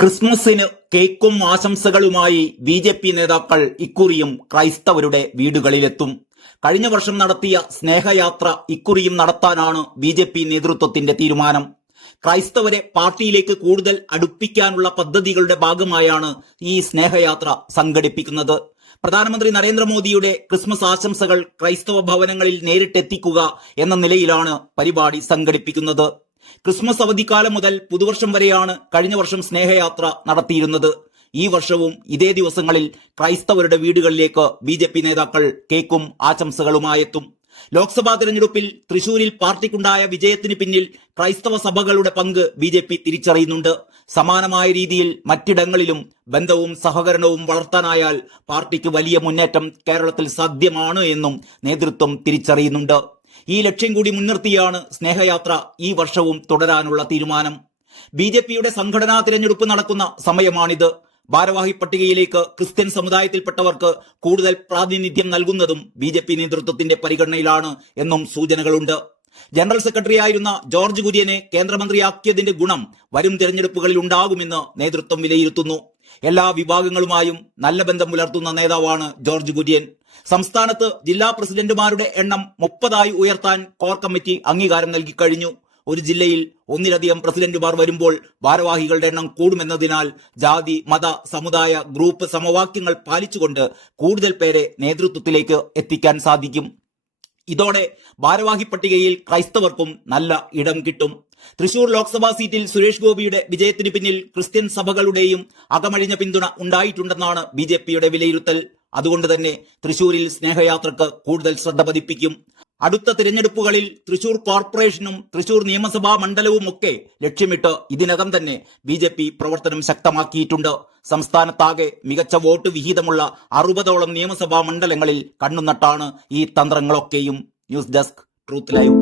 ക്രിസ്മസിന് കേക്കും ആശംസകളുമായി B J P നേതാക്കൾ ഇക്കുറിയും ക്രൈസ്തവരുടെ വീടുകളിലെത്തും. കഴിഞ്ഞ വർഷം നടത്തിയ സ്നേഹയാത്ര ഇക്കുറിയും നടത്താനാണ് ബി ജെ പി നേതൃത്വത്തിന്റെ തീരുമാനം. ക്രൈസ്തവരെ പാർട്ടിയിലേക്ക് കൂടുതൽ അടുപ്പിക്കാനുള്ള പദ്ധതികളുടെ ഭാഗമായാണ് ഈ സ്നേഹയാത്ര സംഘടിപ്പിക്കുന്നത്. പ്രധാനമന്ത്രി നരേന്ദ്രമോദിയുടെ ക്രിസ്മസ് ആശംസകൾ ക്രൈസ്തവ ഭവനങ്ങളിൽ നേരിട്ടെത്തിക്കുക എന്ന നിലയിലാണ് പരിപാടി സംഘടിപ്പിക്കുന്നത്. ക്രിസ്മസ് അവധിക്കാലം മുതൽ പുതുവർഷം വരെയാണ് കഴിഞ്ഞ വർഷം സ്നേഹയാത്ര നടത്തിയിരുന്നത്. ഈ വർഷവും ഇതേ ദിവസങ്ങളിൽ ക്രൈസ്തവരുടെ വീടുകളിലേക്ക് ബി ജെ പി നേതാക്കൾ കേക്കും ആശംസകളുമായെത്തും. ലോക്സഭാ തെരഞ്ഞെടുപ്പിൽ തൃശൂരിൽ പാർട്ടിക്കുണ്ടായ വിജയത്തിന് പിന്നിൽ ക്രൈസ്തവ സഭകളുടെ പങ്ക് ബി ജെ പി തിരിച്ചറിയുന്നുണ്ട്. സമാനമായ രീതിയിൽ മറ്റിടങ്ങളിലും ബന്ധവും സഹകരണവും വളർത്താനായാൽ പാർട്ടിക്ക് വലിയ മുന്നേറ്റം കേരളത്തിൽ സാധ്യമാണ് എന്നും നേതൃത്വം തിരിച്ചറിയുന്നുണ്ട്. ഈ ലക്ഷ്യം കൂടി മുൻനിർത്തിയാണ് സ്നേഹയാത്ര ഈ വർഷവും തുടരാനുള്ള തീരുമാനം. ബി ജെ പിയുടെ സംഘടനാ തിരഞ്ഞെടുപ്പ് നടക്കുന്ന സമയമാണിത്. ഭാരവാഹി പട്ടികയിലേക്ക് ക്രിസ്ത്യൻ സമുദായത്തിൽപ്പെട്ടവർക്ക് കൂടുതൽ പ്രാതിനിധ്യം നൽകുന്നതും ബി ജെ പി നേതൃത്വത്തിന്റെ പരിഗണനയിലാണ് എന്നും സൂചനകളുണ്ട്. ജനറൽ സെക്രട്ടറിയായിരുന്ന ജോർജ് കുര്യനെ കേന്ദ്രമന്ത്രിയാക്കിയതിന്റെ ഗുണം വരും തിരഞ്ഞെടുപ്പുകളിൽ ഉണ്ടാകുമെന്ന് നേതൃത്വം വിലയിരുത്തുന്നു. എല്ലാ വിഭാഗങ്ങളുമായും നല്ല ബന്ധം പുലർത്തുന്ന നേതാവാണ് ജോർജ് കുര്യൻ. സംസ്ഥാനത്ത് ജില്ലാ പ്രസിഡന്റുമാരുടെ എണ്ണം മുപ്പതായി ഉയർത്താൻ കോർ കമ്മിറ്റി അംഗീകാരം നൽകി കഴിഞ്ഞു. ഒരു ജില്ലയിൽ ഒന്നിലധികം പ്രസിഡന്റുമാർ വരുമ്പോൾ ഭാരവാഹികളുടെ എണ്ണം കൂടുമെന്നതിനാൽ ജാതി മത സമുദായ ഗ്രൂപ്പ് സമവാക്യങ്ങൾ പാലിച്ചുകൊണ്ട് കൂടുതൽ പേരെ നേതൃത്വത്തിലേക്ക് എത്തിക്കാൻ സാധിക്കും. ഇതോടെ ഭാരവാഹി പട്ടികയിൽ ക്രൈസ്തവർക്കും നല്ല ഇടം കിട്ടും. തൃശൂർ ലോക്സഭാ സീറ്റിൽ സുരേഷ് ഗോപിയുടെ വിജയത്തിന് പിന്നിൽ ക്രിസ്ത്യൻ സഭകളുടെയും അകമഴിഞ്ഞ പിന്തുണ ഉണ്ടായിട്ടുണ്ടെന്നാണ് ബി വിലയിരുത്തൽ. അതുകൊണ്ട് തന്നെ തൃശൂരിൽ സ്നേഹയാത്രക്ക് കൂടുതൽ ശ്രദ്ധ പതിപ്പിക്കും. അടുത്ത തിരഞ്ഞെടുപ്പുകളിൽ തൃശൂർ കോർപ്പറേഷനും തൃശൂർ നിയമസഭാ മണ്ഡലവും ഒക്കെ ലക്ഷ്യമിട്ട് ഇതിനകം തന്നെ ബി ജെ പി പ്രവർത്തനം ശക്തമാക്കിയിട്ടുണ്ട്. സംസ്ഥാനത്താകെ മികച്ച വോട്ട് വിഹിതമുള്ള അറുപതോളം നിയമസഭാ മണ്ഡലങ്ങളിൽ കണ്ണുനട്ടാണ് ഈ തന്ത്രങ്ങളൊക്കെയും. News desk truth live.